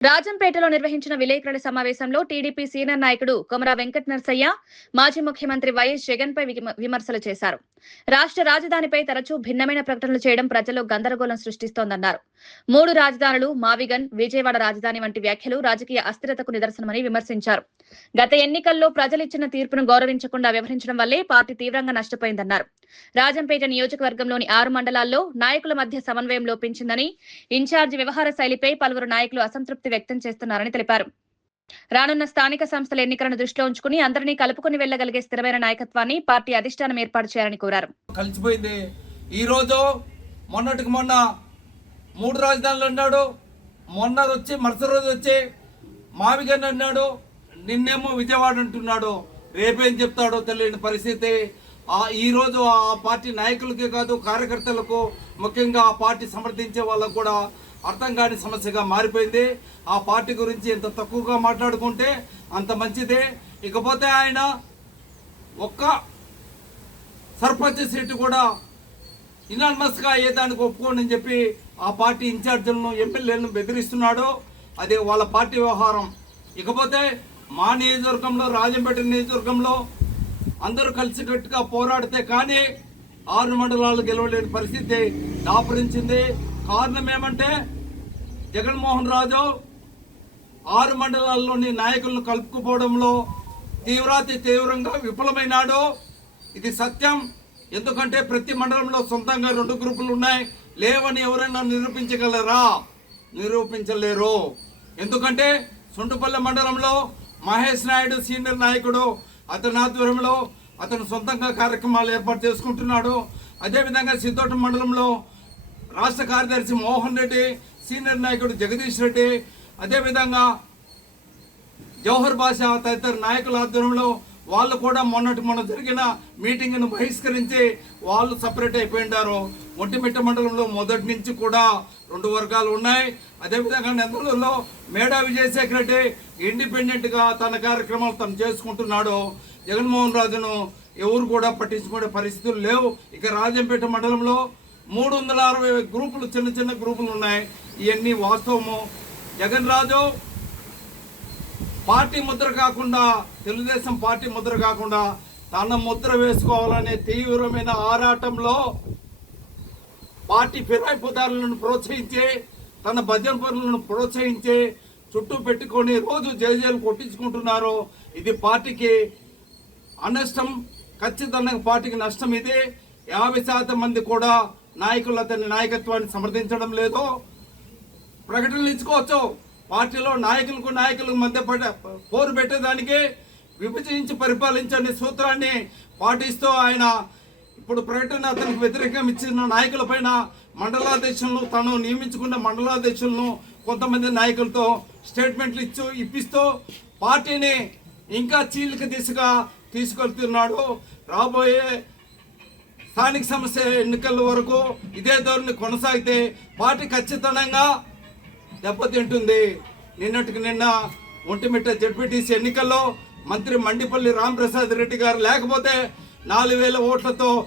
రాజంపేటలో నిర్వహించిన విలేకరుల సమావేశంలో టీడీపీ సీనియర్ నాయకుడు కొమరా వెంకట నరసయ్య మాజీ ముఖ్యమంత్రి వైఎస్ జగన్ పై విమర్శలు చేశారు. రాష్ట్ర రాజధానిపై తరచూ భిన్నమైన ప్రకటనలు చేయడం ప్రజల్లో గందరగోళం సృష్టిస్తోందన్నారు. 3 రాజధానులు, మావిగన్, విజయవాడ రాజధాని వంటి వ్యాఖ్యలు రాజకీయ అస్థిరతకు నిదర్శనమని విమర్శించారు. గత ఎన్నికల్లో ప్రజలిచ్చిన తీర్పును గౌరవించకుండా వ్యవహరించడం వల్లే పార్టీ తీవ్రంగా నష్టపోయిందన్నారు. రాజంపేట నియోజకవర్గంలోని 6 మండలాల్లో నాయకుల మధ్య సమన్వయం లోపించిందని, ఇన్ఛార్జి వ్యవహార శైలిపై పలువురు నాయకులు అసంతృప్తి వ్యక్తం చేస్తున్నారని తెలిపారు. రానున్న స్థానిక సంస్థల ఎన్నికలను దృష్టిలో ఉంచుకుని అందరినీ కలుపుకుని వెళ్లగలిగే స్థిరమైన నాయకత్వాన్ని పార్టీ అధిష్టానం ఏర్పాటు చేయాలని కోరారు. కలిసిపోయింది. ఈ రోజు మొన్నటికి మొన్న 3 రాజధానులు అన్నాడు, మొన్న వచ్చి మరుసటి రోజు వచ్చి మావిగన్ అన్నాడు, నిన్నేమో విజయవాడ అంటున్నాడు. రేపేం చెప్తాడో తెలియని పరిస్థితి. ఈ రోజు ఆ పార్టీ నాయకులకే కాదు, కార్యకర్తలకు, ముఖ్యంగా ఆ పార్టీ సమర్థించే వాళ్ళకు కూడా అర్థం కాని సమస్యగా మారిపోయింది. ఆ పార్టీ గురించి ఎంత తక్కువగా మాట్లాడుకుంటే అంత మంచిదే. ఇకపోతే ఆయన ఒక్క సర్పంచ్ సీటు కూడా ఇనానమస్గా అయ్యేదానికి ఒప్పుకోండి చెప్పి ఆ పార్టీ ఇన్ఛార్జీలను, ఎమ్మెల్యేలను బెదిరిస్తున్నాడు. అదే వాళ్ళ పార్టీ వ్యవహారం. ఇకపోతే మా నియోజకవర్గంలో, రాజంపేట నియోజకవర్గంలో అందరూ కలిసికట్టుగా పోరాడితే కానీ 6 మండలాలు గెలవలేని పరిస్థితి దాపురించింది. కారణం ఏమంటే జగన్మోహన్ రాజు 6 మండలాల్లోని నాయకులను కలుపుకుపోవడంలో తీవ్రంగా విఫలమైనాడు. ఇది సత్యం. ఎందుకంటే ప్రతి మండలంలో సొంతంగా 2 గ్రూపులు ఉన్నాయి. లేవని ఎవరైనా నిరూపించగలరా? నిరూపించలేరు. ఎందుకంటే సుండుపల్లె మండలంలో మహేష్ నాయుడు సీనియర్ నాయకుడు, అతని ఆధ్వర్యంలో అతను సొంతంగా కార్యక్రమాలు ఏర్పాటు చేసుకుంటున్నాడు. అదేవిధంగా సిద్ధోట మండలంలో రాష్ట్ర కార్యదర్శి మోహన్ రెడ్డి, సీనియర్ నాయకుడు జగదీష్ రెడ్డి, అదేవిధంగా జవహర్ బాషా తదితర నాయకుల ఆధ్వర్యంలో వాళ్ళు కూడా మొన్న జరిగిన మీటింగ్ను బహిష్కరించి వాళ్ళు సపరేట్ అయిపోయినారు. ఒంటిమిట్ట మండలంలో మొదటి నుంచి కూడా 2 వర్గాలు ఉన్నాయి. అదేవిధంగా నెల్లూరులో మేడా విజయశేఖర రెడ్డి ఇండిపెండెంట్గా తన కార్యక్రమాలు తను చేసుకుంటున్నాడు. జగన్మోహన్ రాజును ఎవరు కూడా పట్టించుకునే పరిస్థితులు లేవు. ఇక రాజంపేట మండలంలో 360 గ్రూపులు, చిన్న గ్రూపులు ఉన్నాయి. ఇవన్నీ వాస్తవము. జగన్ రాజు పార్టీ ముద్ర కాకుండా, తెలుగుదేశం పార్టీ ముద్ర కాకుండా తన ముద్ర వేసుకోవాలనే తీవ్రమైన ఆరాటంలో పార్టీ ఫిరాయిపుదారులను ప్రోత్సహించి, తన భజన పనులను ప్రోత్సహించి చుట్టూ పెట్టుకొని రోజు జేజేలు కొట్టించుకుంటున్నారు. ఇది పార్టీకి అనష్టం. ఖచ్చితంగా పార్టీకి నష్టం. ఇది 50% మంది కూడా నాయకులు అతని నాయకత్వాన్ని సమర్థించడం లేదు. ప్రకటనలు ఇచ్చుకోవచ్చు. పార్టీలో నాయకులకు మధ్య పోరు పెట్టేదానికి విభజించి పరిపాలించని సూత్రాన్ని పాటిస్తూ ఆయన ఇప్పుడు ప్రకటన అతనికి వ్యతిరేకం ఇచ్చిన నాయకుల పైన మండలాధ్యక్షులను, తను నియమించుకున్న మండలాధ్యక్షులను కొంతమంది నాయకులతో స్టేట్మెంట్లు ఇప్పిస్తూ పార్టీని ఇంకా చీలిక దిశగా తీసుకెళ్తున్నాడు. రాబోయే స్థానిక సంస్థ ఎన్నికల వరకు ఇదే ధోరణి కొనసాగితే పార్టీ ఖచ్చితంగా దెబ్బతింటుంది. నిన్నటికి నిన్న ఒంటిమిట్ట జెడ్పీటీసీ ఎన్నికల్లో మంత్రి మండిపల్లి రాంప్రసాద్ రెడ్డి గారు లేకపోతే 4000 ఓట్లతో